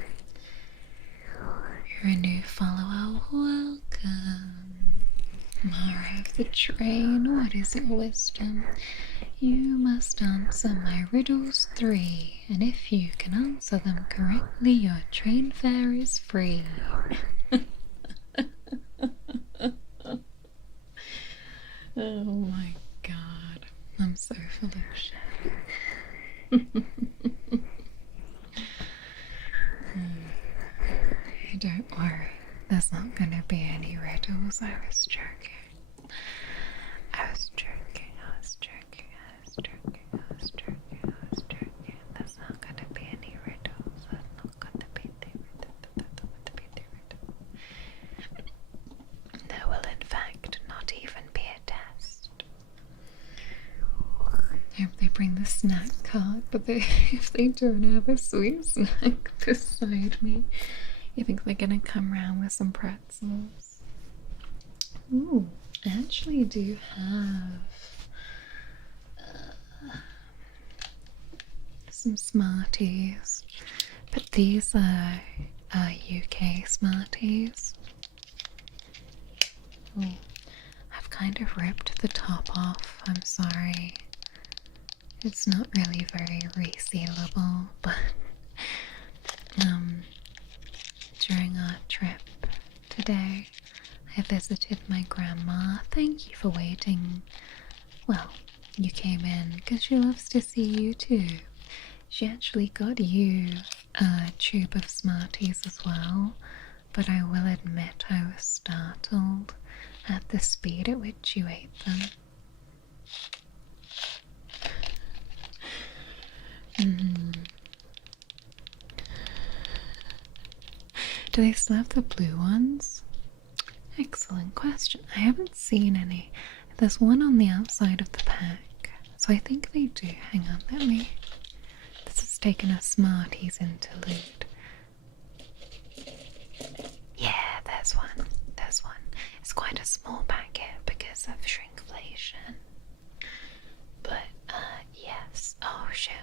You're a new follower. Welcome. the train? What is your wisdom? You must answer my riddles 3, and if you can answer them correctly, your train fare is free. Oh my god, I'm so full of shit. Don't worry, there's not gonna be any riddles. I was joking. I was joking. There's not gonna be any riddles. There's not gonna be There will in fact not even be a test. I hope they bring the snack cart, but if they don't have a sweet snack beside me, you think they're gonna come around with some pretzels? Ooh, I actually do have some Smarties, but these are UK Smarties. Ooh, I've kind of ripped the top off, I'm sorry. It's not really very resealable, but during our trip today, I visited my grandma. Thank you for waiting. Well, you came in because she loves to see you too. She actually got you a tube of Smarties as well, but I will admit I was startled at the speed at which you ate them. Do they still have the blue ones? Excellent question. I haven't seen any. There's one on the outside of the pack, so I think they do. Hang on, let me. This has taken a Smarties interlude. Yeah, there's one. There's one. It's quite a small packet because of shrinkflation. But yes. Oh shit!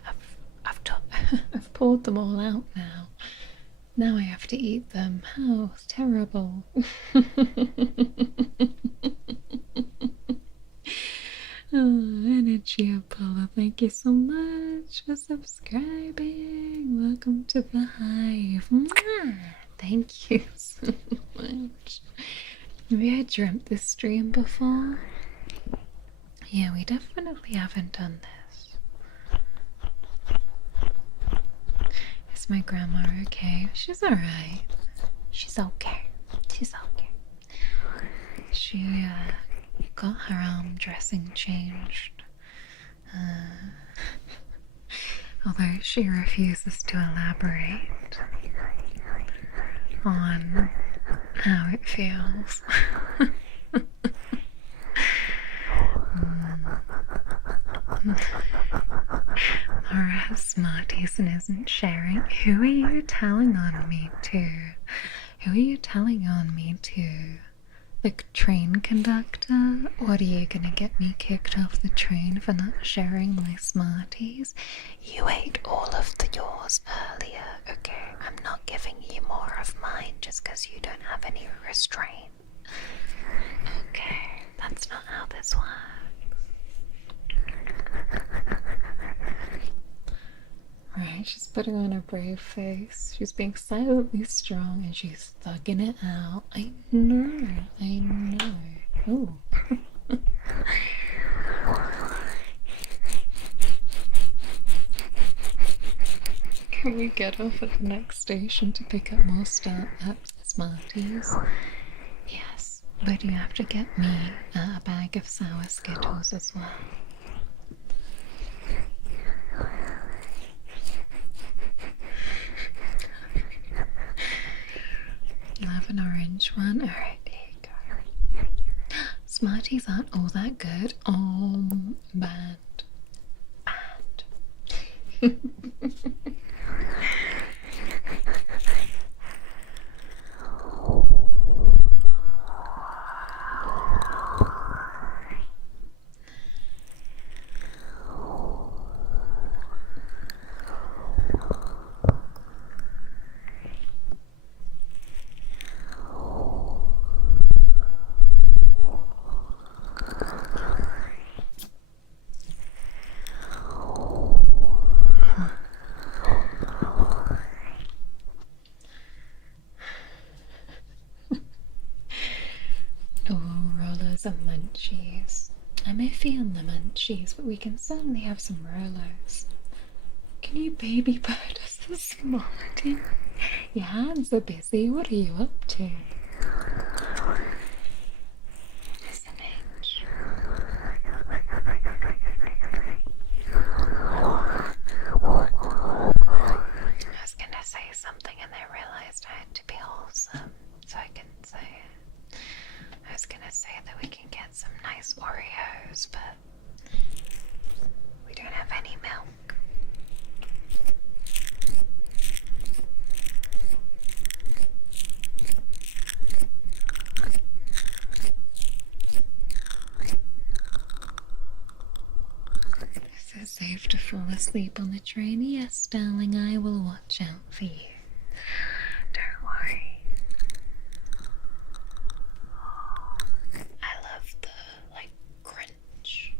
I've pulled them all out now. Now I have to eat them. How terrible. Oh, Energy Apollo, thank you so much for subscribing. Welcome to the Hive. Mwah! Thank you so much. Maybe I dreamt this stream before. Yeah, we definitely haven't done this. Is my grandma okay? She's alright. She's okay. She's okay. She got her arm dressing changed. Although she refuses to elaborate on how it feels. Mara has Smarties and isn't sharing. Who are you telling on me to? Who are you telling on me to? The train conductor? What, are you gonna get me kicked off the train for not sharing my Smarties? You ate all of yours earlier, okay? I'm not giving you more of mine just because you don't have any restraint. Okay, that's not how this works. Right, she's putting on a brave face. She's being silently strong and she's thugging it out. I know. Oh. Can we get off at the next station to pick up more Smarties? Yes, but you have to get me a bag of sour Skittles as well. You'll have an orange one. Alright, here you go. Smarties aren't all that good. Oh, bad. Bad. Sniffy on the munchies, but we can certainly have some Rolos. Can you baby bird us a Smartie? Your hands are busy. What are you up to? SMH. I was gonna say something and I realized I had to be wholesome, so I couldn't say it. I was gonna say that we can get some nice Oreos, but we don't have any milk. Is it safe to fall asleep on the train? Yes, darling, I will watch out for you. Don't worry. I love the, crunch.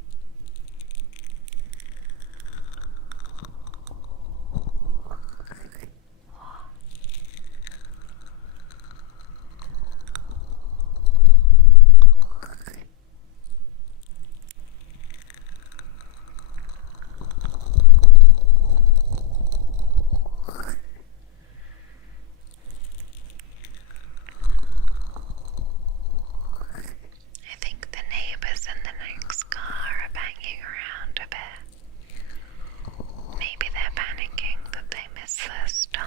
I think the neighbors in the next car are banging around a bit. Maybe they're panicking that they missed their stop.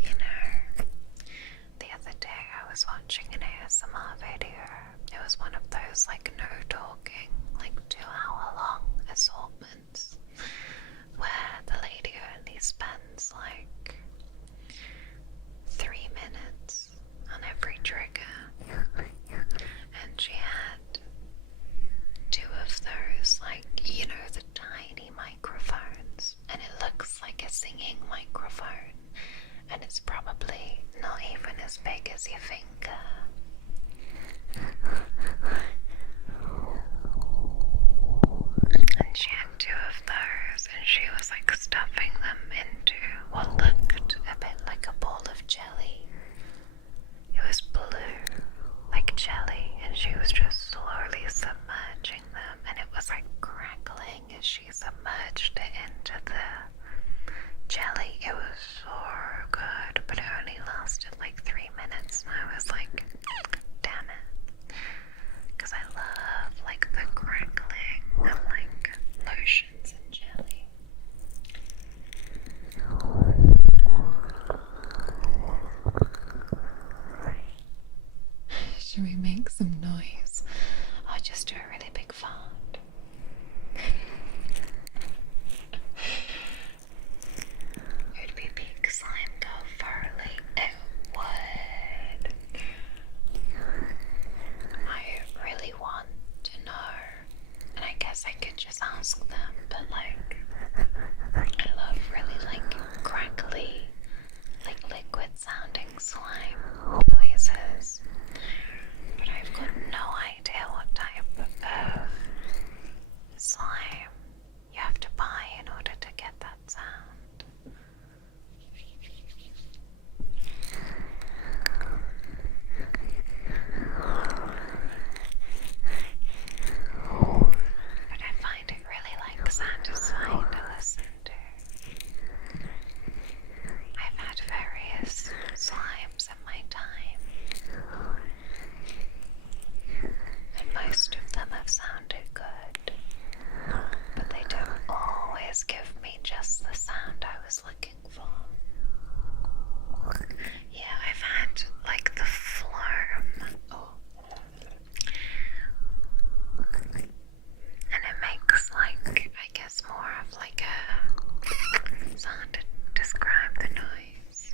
You know, the other day I was watching an ASMR video. It was one of those no talking, 2-hour long assortments where the lady only spends 3 minutes on every trigger, and she had 2 of those, the tiny microphones, and it looks like a singing microphone, and it's probably not even as big as your finger. And she had 2 of those, and she was stuffing them into what looked a bit like a ball of jelly. It was blue, like jelly, and she was just slowly submerging them, and it was crackling as she submerged it into the jelly. It was so good, but it only lasted 3 minutes, and I was like, damn it. Because I love the crackling of lotions and jelly. Should we make some noise? Or just do a really big fart? It would be big slime go furly. It would. I really want to know, and I guess I could just ask them, but I love really crackly, liquid sounding slime noises, but I've got no idea what type of slime you have to buy in order to get that sound. But I find it really satisfying to listen to. I've had various slimes in my time, and most of them have sounded good, but they don't always give me just the sound I was looking for. Yeah, I've had the Flurm. Oh. And it makes I guess more of a sound to describe the noise.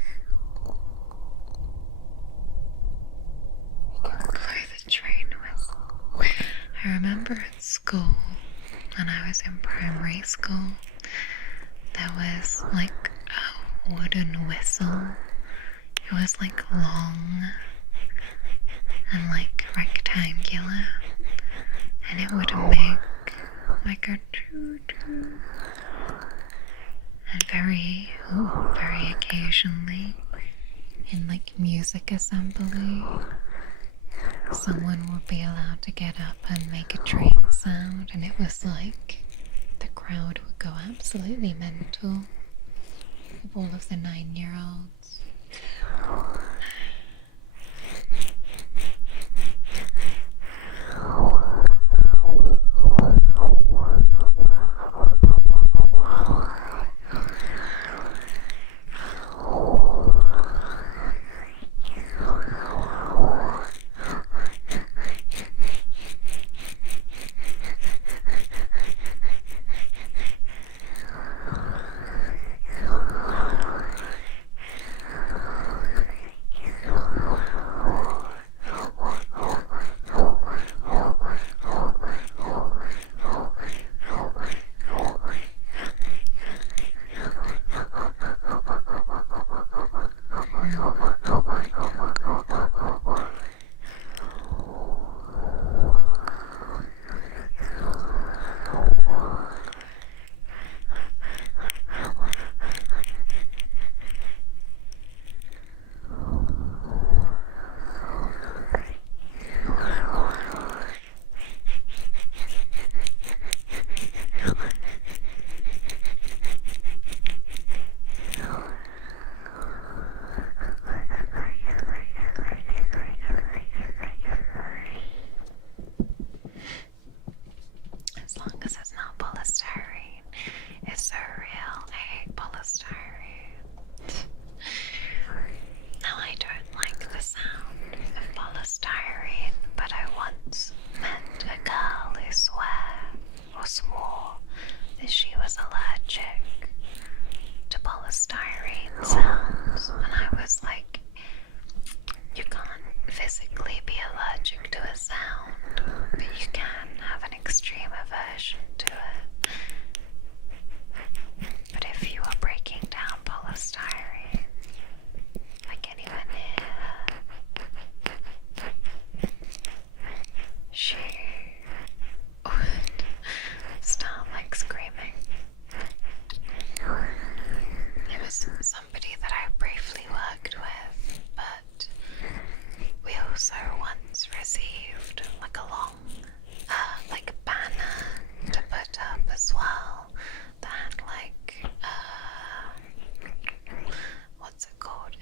You can blow the train whistle. I remember at school, when I was in primary school, there was a wooden whistle. It was long and rectangular, and it would make a toot toot, and very occasionally occasionally in like music assembly, someone would be allowed to get up and make a train sound, and it was like the crowd would go absolutely mental of all of the 9-year-olds. As long as it's not polystyrene. It's so real. I hate polystyrene. Now, I don't like the sound of polystyrene, but I once met a girl who swore that she was allergic to polystyrene sounds, and I was like, you can't physically be allergic to a sound, but you can have an extreme aversion to it. But if you are breaking down polystyrene, like anyone here, she would start like screaming. It was somebody that I briefly worked with, but we also once received like a long banner to put up as well that had like what's it called?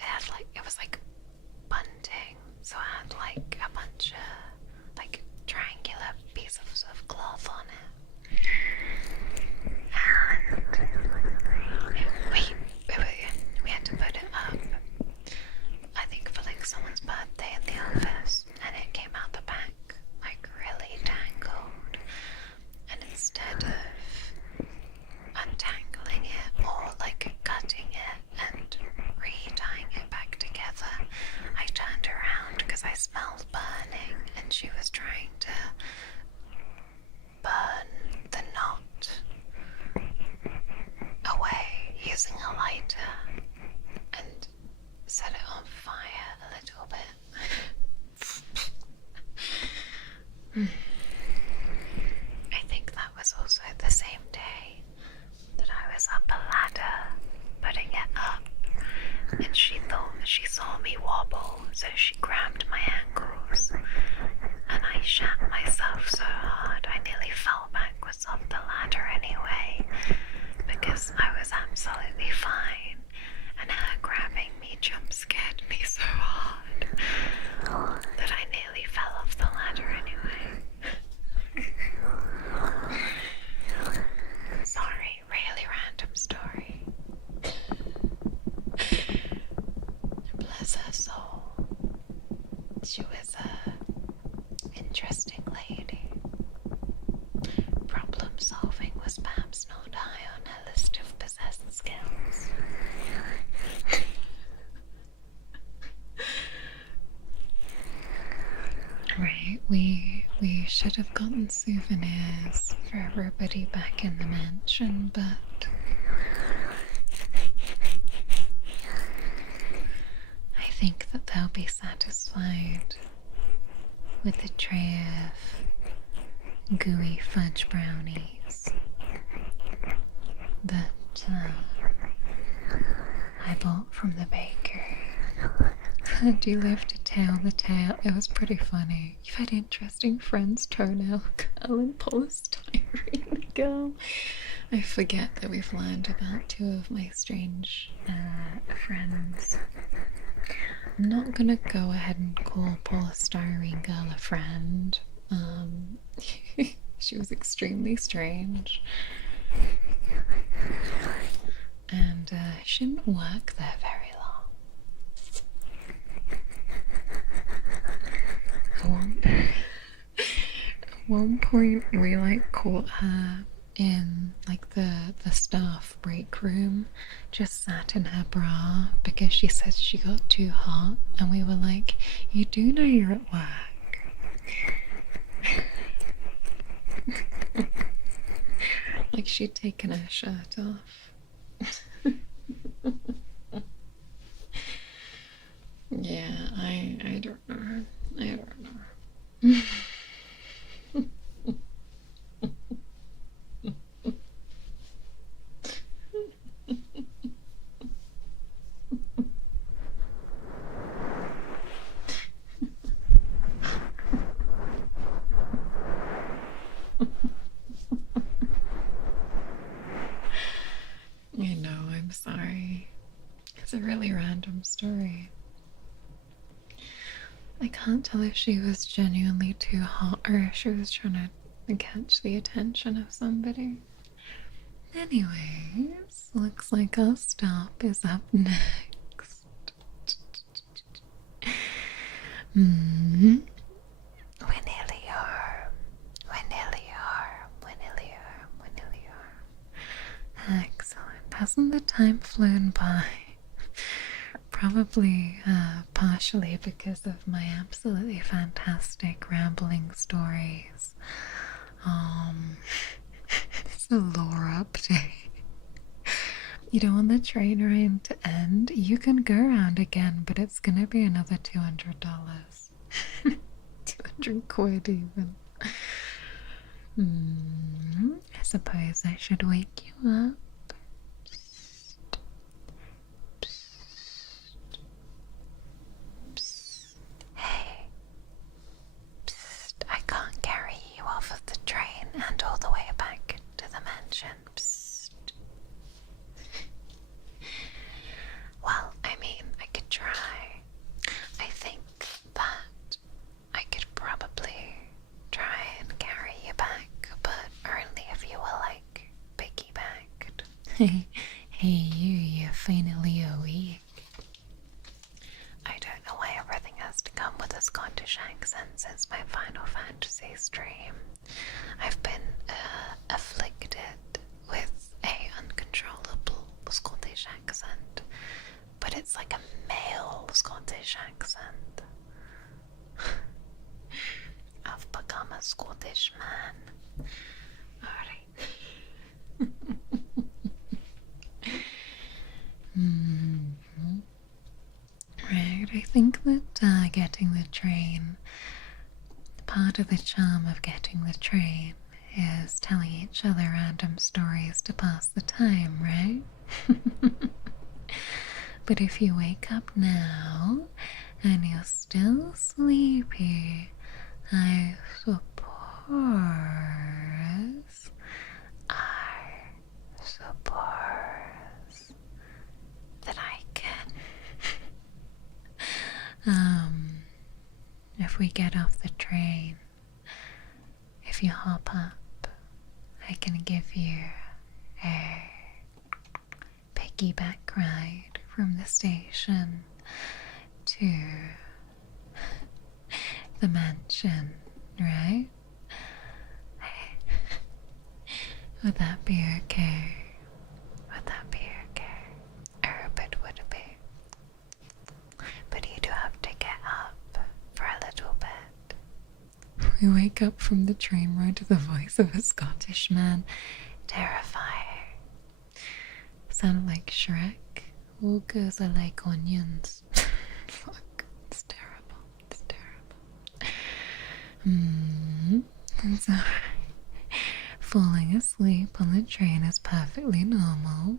It was like bunting, so it had like a bunch of like triangular pieces of cloth on it. And we had to put it up, I think for like someone's birthday in the office, and it came out the back like really tangled, and instead of untangling it or like cutting it and re-tying it back together, I turned around because I smelled burning, and she was trying to burn the knot away using a lighter and set it on fire a little bit. I think that was also the same day that I was up a ladder putting it up, and she thought she saw me wobble, so she grabbed my ankles, and I shat myself so hard I nearly fell backwards off the ladder anyway, because I was absolutely fine, and her grabbing me jump scared me so hard that I nearly fell off the ladder anyway. Sorry, really random story. Bless her soul. She was a interesting lady. Problem solving was perhaps not high on her list of possessed skills. Right, we should have gotten souvenirs for everybody back in the mansion, but I think that they'll be satisfied with a tray of gooey fudge brownies that I I bought from the bakery. Do you live to tell the tale? It was pretty funny. You've had interesting friends, toenail, curl, and polystyrene girl. I forget that we've learned about two of my strange friends. I'm not gonna go ahead and call polystyrene girl a friend. She was extremely strange. And she didn't work there very long. At one point we like caught her in like the staff break room, just sat in her bra because she said she got too hot, and we were like, you do know you're at work. Like she'd taken her shirt off. Yeah, I don't know. I don't know. I know, I'm sorry. It's a really random story. I can't tell if she was genuinely too hot or if she was trying to catch the attention of somebody. Anyways, looks like our stop is up next. We nearly are. We nearly are. We nearly are. We nearly are. Excellent. Hasn't the time flown by? Probably partially because of my absolutely fantastic rambling stories. It's a lore update. You don't want the train ride to end. You can go around again, but it's gonna be another $200. 200 quid even. I suppose I should wake you up. Hey. Psst. I can't carry you off of the train and all the way back to the mansion. Psst. Well, I mean, I could try. I think that I could probably try and carry you back, but only if you were like piggybacked. Hey, you're finally awake. I don't know why everything has to come with a Scottish accent since my Final Fantasy stream. I've been afflicted with a uncontrollable Scottish accent, but it's like a male Scottish accent. I've become a Scottish man. Alright. Right, I think that getting the train, part of the charm of getting the train is telling each other random stories to pass the time, right? But if you wake up now and you're still sleepy, I suppose that I can if we get off the train, if you hop up, I can give you a piggyback ride from the station to the mansion, right? Would that be okay? Would that be okay? I hope it would be. But you do have to get up for a little bit. We wake up from the train ride to the voice of a Scottish man. Terrifying. Sound like Shrek. Ogres are like onions. Fuck. It's terrible. It's terrible. And so, falling asleep on the train is perfectly normal.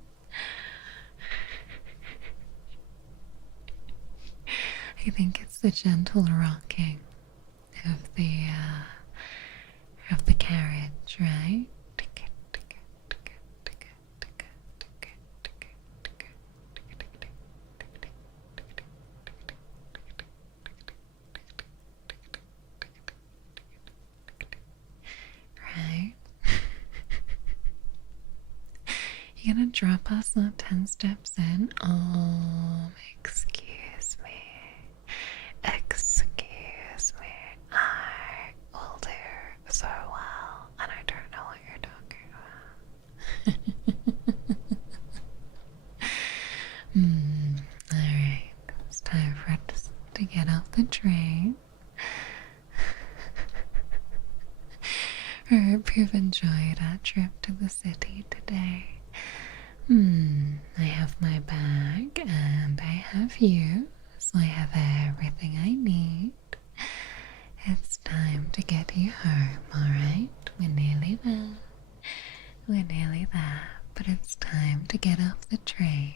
I think it's the gentle rocking of the carriage, right? Right? You gonna drop us not 10 steps in? Excuse me. Excuse me. I will do so well, and I don't know what you're talking about. Alright, it's time for us to get off the train. I hope you've enjoyed our trip to the city today. I have my bag and I have you, so I have everything I need. It's time to get you home, alright? We're nearly there. We're nearly there, but it's time to get off the train.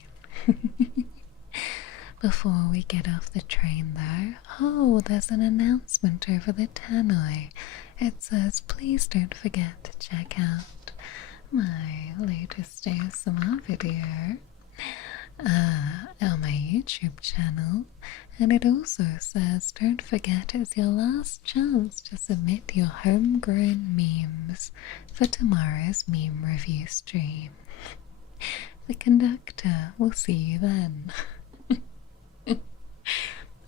Before we get off the train though, there's an announcement over the tannoy. It says, please don't forget to check out my latest ASMR video on my YouTube channel, and it also says don't forget it's your last chance to submit your homegrown memes for tomorrow's meme review stream. The conductor will see you then.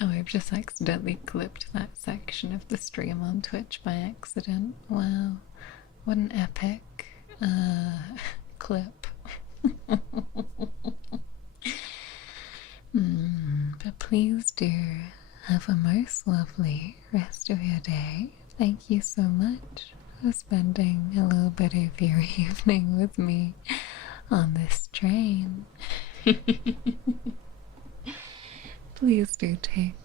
Oh, I've just accidentally clipped that section of the stream on Twitch by accident. Wow, what an epic clip. But please do have a most lovely rest of your day. Thank you so much for spending a little bit of your evening with me on this train. Please do take